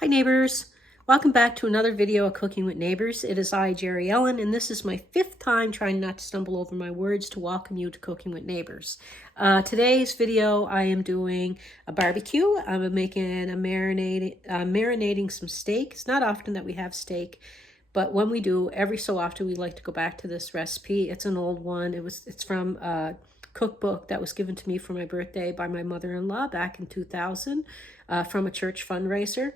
Hi neighbors, welcome back to another video of Cooking with Neighbors. It is I, Jerry Ellen, and this is my 5th time trying not to stumble over my words to welcome you to Cooking with Neighbors. Today's video I am doing a barbecue. I'm making a marinating some steak. It's not often that we have steak, but when we do, every so often we like to go back to this recipe. It's an old one. It's from a cookbook that was given to me for my birthday by my mother-in-law back in 2000 from a church fundraiser.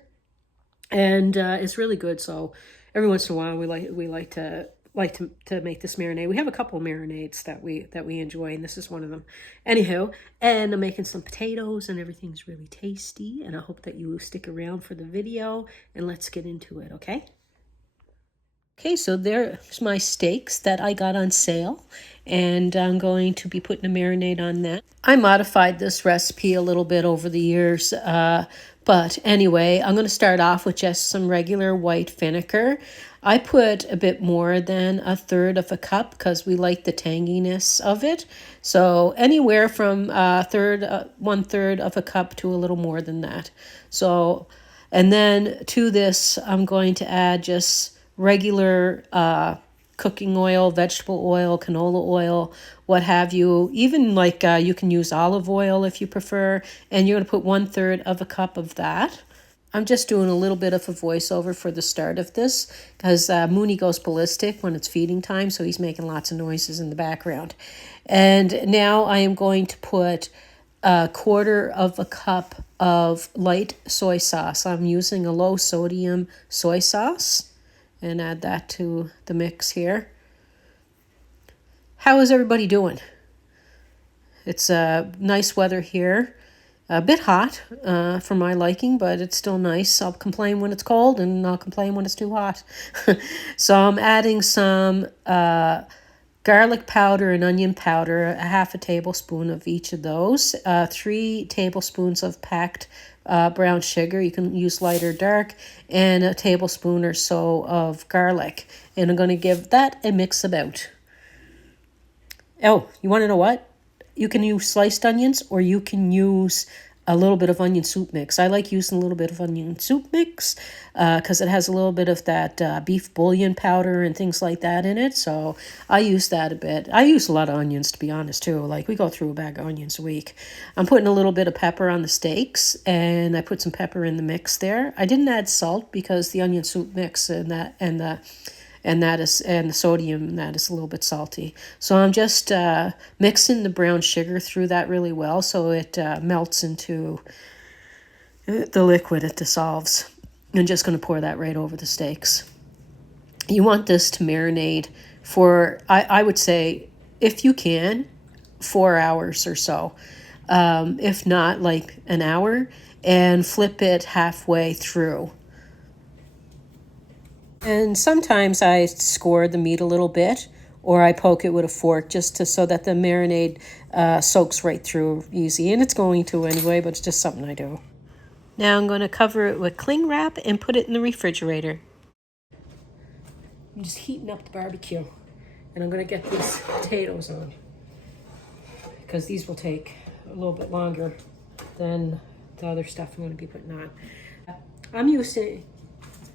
And it's really good. So every once in a while, we like to make this marinade. We have a couple of marinades that we enjoy, and this is one of them. Anywho, and I'm making some potatoes, and everything's really tasty. And I hope that you stick around for the video, and let's get into it. Okay. Okay, so there's my steaks that I got on sale, and I'm going to be putting a marinade on that. I modified this recipe a little bit over the years, but anyway, I'm going to start off with just some regular white vinegar. I put a bit more than 1/3 of a cup because we like the tanginess of it. So anywhere from 1/3 of a cup to a little more than that. So, and then to this, I'm going to add just regular cooking oil, vegetable oil, canola oil, what have you. Even like you can use olive oil if you prefer. And you're going to put 1/3 of a cup of that. I'm just doing a little bit of a voiceover for the start of this because Mooney goes ballistic when it's feeding time, so he's making lots of noises in the background. And now I am going to put 1/4 of a cup of light soy sauce. I'm using a low sodium soy sauce. And add that to the mix here. How is everybody doing? It's nice weather here. A bit hot for my liking, but it's still nice. I'll complain when it's cold, and I'll complain when it's too hot. So I'm adding some garlic powder and onion powder, a 1/2 tablespoon of each of those, 3 tablespoons of packed brown sugar. You can use light or dark, and a tablespoon or so of garlic. And I'm going to give that a mix about. Oh, you want to know what? You can use sliced onions, or you can use a little bit of onion soup mix. I like using a little bit of onion soup mix because it has a little bit of that beef bouillon powder and things like that in it. So I use that a bit. I use a lot of onions, to be honest, too. Like, we go through a bag of onions a week. I'm putting a little bit of pepper on the steaks, and I put some pepper in the mix there. I didn't add salt because the onion soup mix and the sodium, that is a little bit salty. So I'm just mixing the brown sugar through that really well so it melts into the liquid, it dissolves. I'm just going to pour that right over the steaks. You want this to marinate for, I would say, if you can, 4 hours or so. If not, like an hour, and flip it halfway through. And sometimes I score the meat a little bit, or I poke it with a fork just so that the marinade soaks right through easy. And it's going to anyway, but it's just something I do. Now I'm going to cover it with cling wrap and put it in the refrigerator. I'm just heating up the barbecue, and I'm going to get these potatoes on because these will take a little bit longer than the other stuff I'm going to be putting on. I'm using...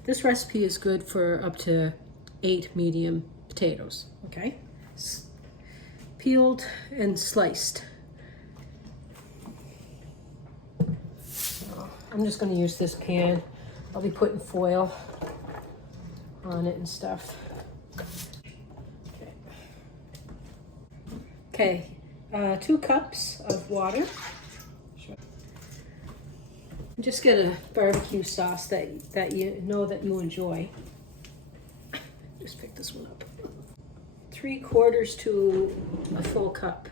This recipe is good for up to 8 medium potatoes, okay? Peeled and sliced. So I'm just going to use this pan. I'll be putting foil on it and stuff. Okay, 2 cups of water. Just get a barbecue sauce that you know that you enjoy. Just pick this one up. 3/4 to a full cup.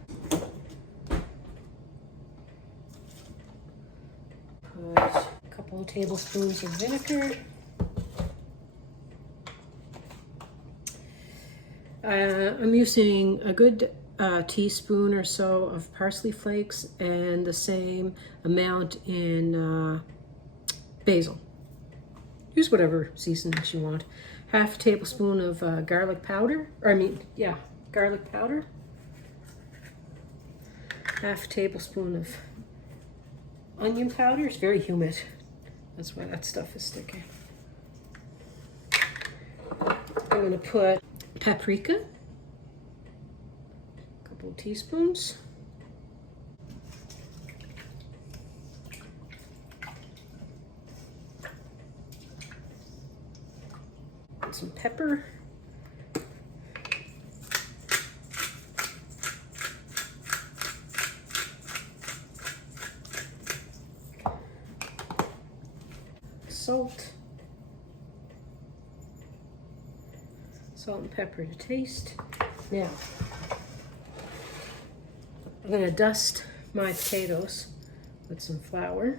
Put a couple of tablespoons of vinegar. I'm using a good teaspoon or so of parsley flakes and the same amount in basil. Use whatever seasonings you want. 1/2 tablespoon of garlic powder, garlic powder. 1/2 tablespoon of onion powder. It's very humid. That's why that stuff is sticking. I'm going to put paprika, a couple of teaspoons. Some pepper. Salt. Salt and pepper to taste. Now, I'm going to dust my potatoes with some flour.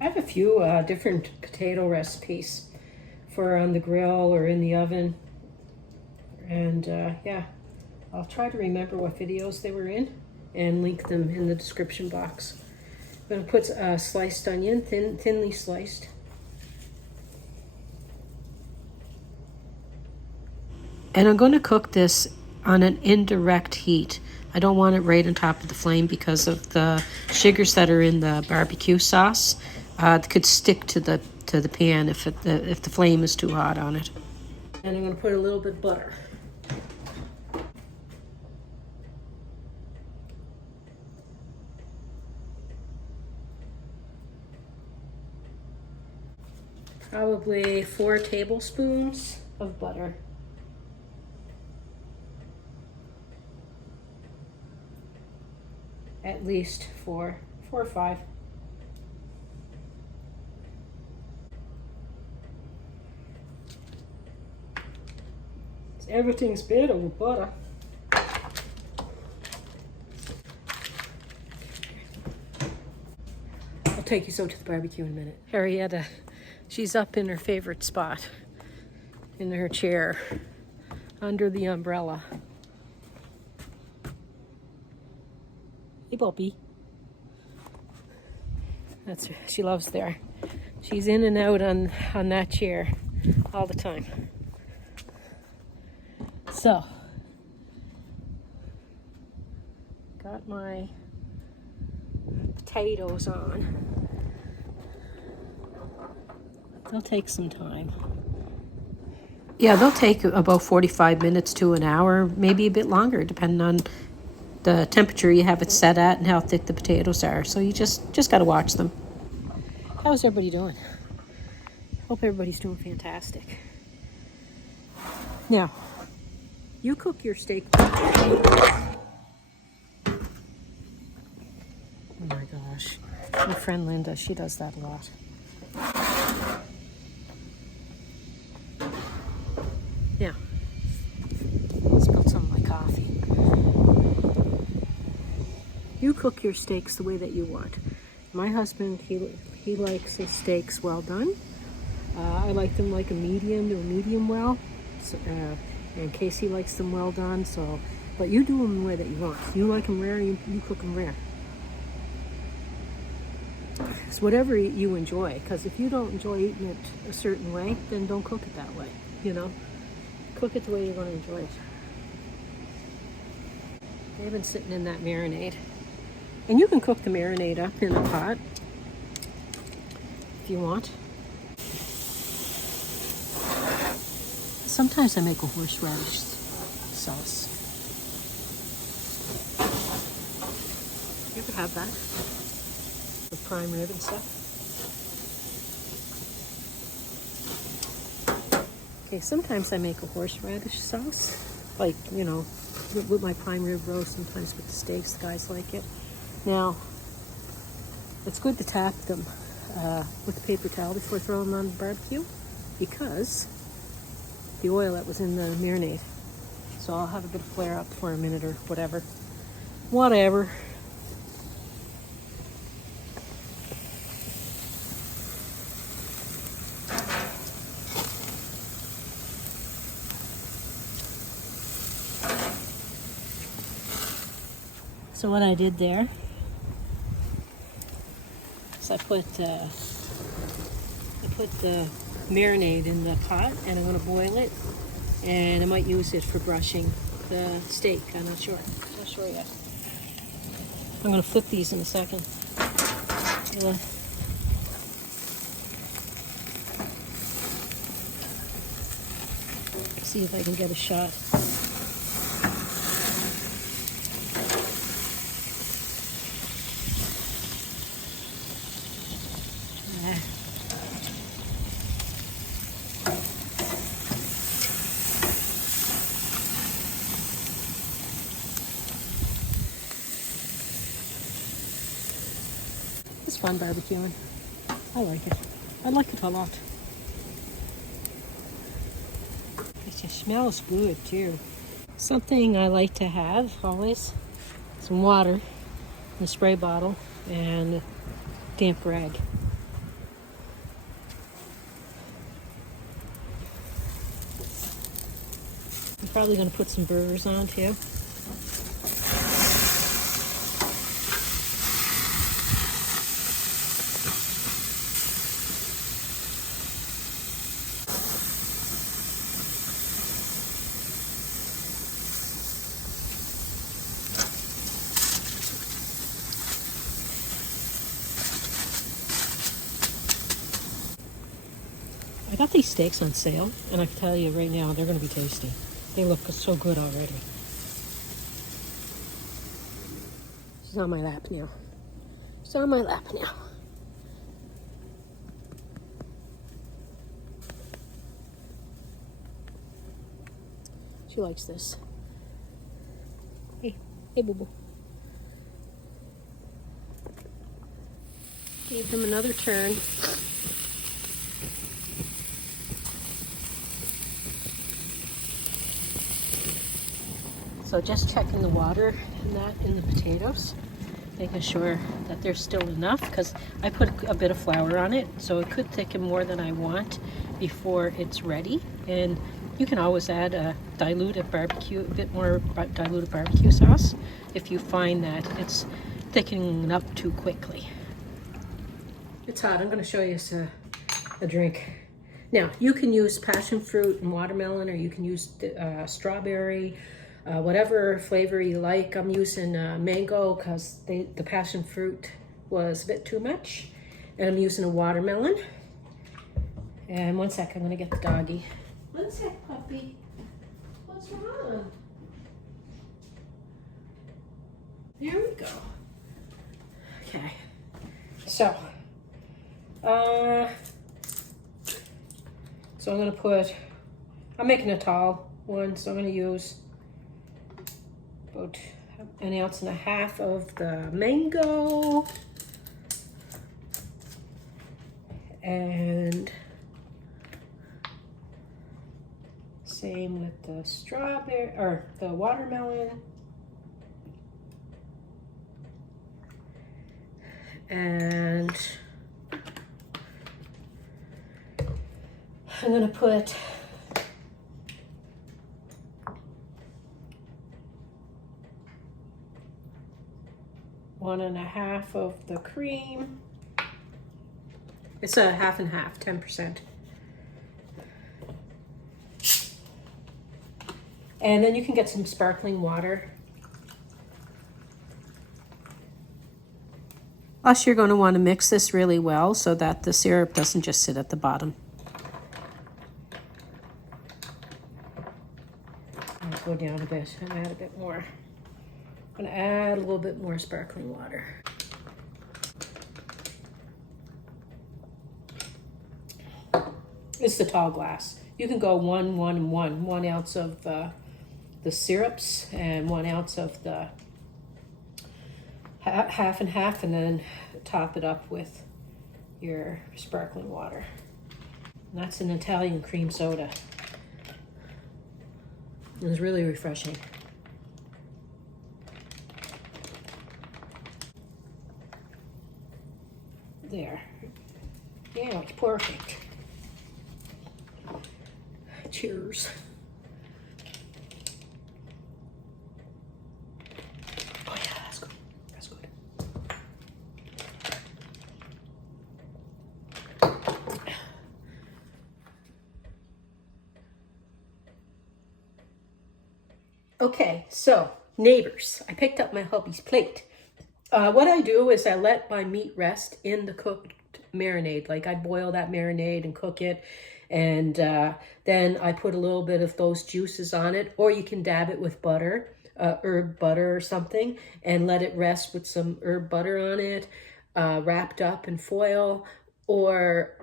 I have a few different potato recipes for on the grill or in the oven. And yeah, I'll try to remember what videos they were in and link them in the description box. I'm going to put a sliced onion, thinly sliced. And I'm going to cook this on an indirect heat. I don't want it right on top of the flame because of the sugars that are in the barbecue sauce. It could stick to the pan if the flame is too hot on it. And I'm going to put a little bit of butter. Probably 4 tablespoons of butter. At least 4 or 5. Everything's better with butter. I'll take you so to the barbecue in a minute. Harrietta, she's up in her favorite spot, in her chair, under the umbrella. Hey, Bobby. She loves there. She's in and out on that chair all the time. So, got my potatoes on. They'll take some time. Yeah, they'll take about 45 minutes to an hour, maybe a bit longer, depending on the temperature you have it set at and how thick the potatoes are. So you just got to watch them. How's everybody doing? Hope everybody's doing fantastic. Now, you cook your steak. Oh my gosh. My friend Linda, she does that a lot. Now, I spilled some of my coffee. You cook your steaks the way that you want. My husband, he likes his steaks well done. I like them like a medium or medium well. So, and Casey likes them well done, so, but you do them the way that you want. You like them rare, you cook them rare. It's whatever you enjoy, because if you don't enjoy eating it a certain way, then don't cook it that way, you know? Cook it the way you're going to enjoy it. They've been sitting in that marinade. And you can cook the marinade up in a pot if you want. Sometimes I make a horseradish sauce. You ever have that? With prime rib and stuff? Okay, sometimes I make a horseradish sauce. Like, you know, with my prime rib roast, sometimes with the steaks, the guys like it. Now, it's good to tap them with a paper towel before throwing them on the barbecue because the oil that was in the marinade. So I'll have a bit of flare up for a minute or whatever. So what I did there is I put the marinade in the pot, and I'm going to boil it, and I might use it for brushing the steak. I'm not sure. Not sure yet. I'm going to flip these in a second. See if I can get a shot. It's fun barbecuing. I like it. I like it a lot. It just smells good too. Something I like to have always, some water in a spray bottle and a damp rag. I'm probably going to put some burgers on too. I got these steaks on sale, and I can tell you right now, they're going to be tasty. They look so good already. She's on my lap now. She's on my lap now. She likes this. Hey, hey, boo boo. Gave them another turn. So just checking the water and that in the potatoes, making sure that there's still enough, because I put a bit of flour on it, so it could thicken more than I want before it's ready. And you can always add a bit more diluted barbecue sauce if you find that it's thickening up too quickly. It's hot. I'm going to show you a drink. Now, you can use passion fruit and watermelon, or you can use strawberry, whatever flavor you like. I'm using mango because the passion fruit was a bit too much. And I'm using a watermelon. And one sec, I'm going to get the doggy. One sec, puppy. What's wrong? There we go. Okay. So I'm going to I'm making a tall one, so I'm going to use about 1.5 ounces of the mango, and same with the strawberry or the watermelon, and I'm going to put one and a half of the cream. It's a half and half, 10%. And then you can get some sparkling water. Plus, you're going to want to mix this really well so that the syrup doesn't just sit at the bottom. I'll go down a bit and add a bit more. I'm going to add a little bit more sparkling water. It's the tall glass. You can go 1, 1, and 1. 1 ounce of the syrups and 1 ounce of the half and half, and then top it up with your sparkling water. And that's an Italian cream soda. It was really refreshing. There. Yeah, it's perfect. Cheers. Oh yeah, that's good. Okay, so neighbors, I picked up my hubby's plate. What I do is I let my meat rest in the cooked marinade. Like I boil that marinade and cook it, and then I put a little bit of those juices on it, or you can dab it with butter, herb butter or something, and let it rest with some herb butter on it, wrapped up in foil, or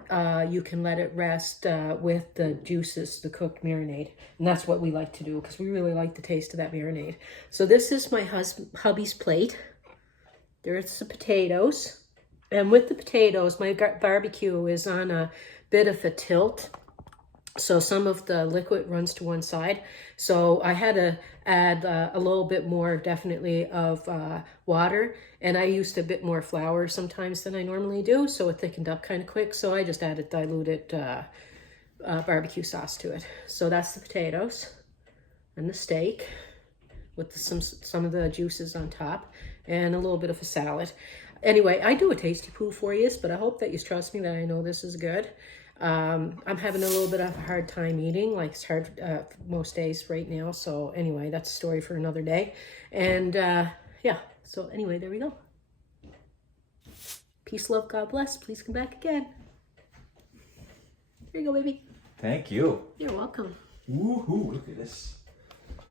you can let it rest with the juices, the cooked marinade. And that's what we like to do because we really like the taste of that marinade. So this is my hubby's plate. There's the potatoes. And with the potatoes, my barbecue is on a bit of a tilt. So some of the liquid runs to one side. So I had to add a little bit more, definitely, of water. And I used a bit more flour sometimes than I normally do. So it thickened up kind of quick. So I just added diluted barbecue sauce to it. So that's the potatoes and the steak with some of the juices on top and a little bit of a salad. Anyway, I do a tasty poo for you, but I hope that you trust me that I know this is good. I'm having a little bit of a hard time eating, like it's hard most days right now. So anyway, that's a story for another day. And yeah, so anyway, there we go. Peace, love, God bless. Please come back again. Here you go, baby. Thank you. You're welcome. Woohoo, look at this.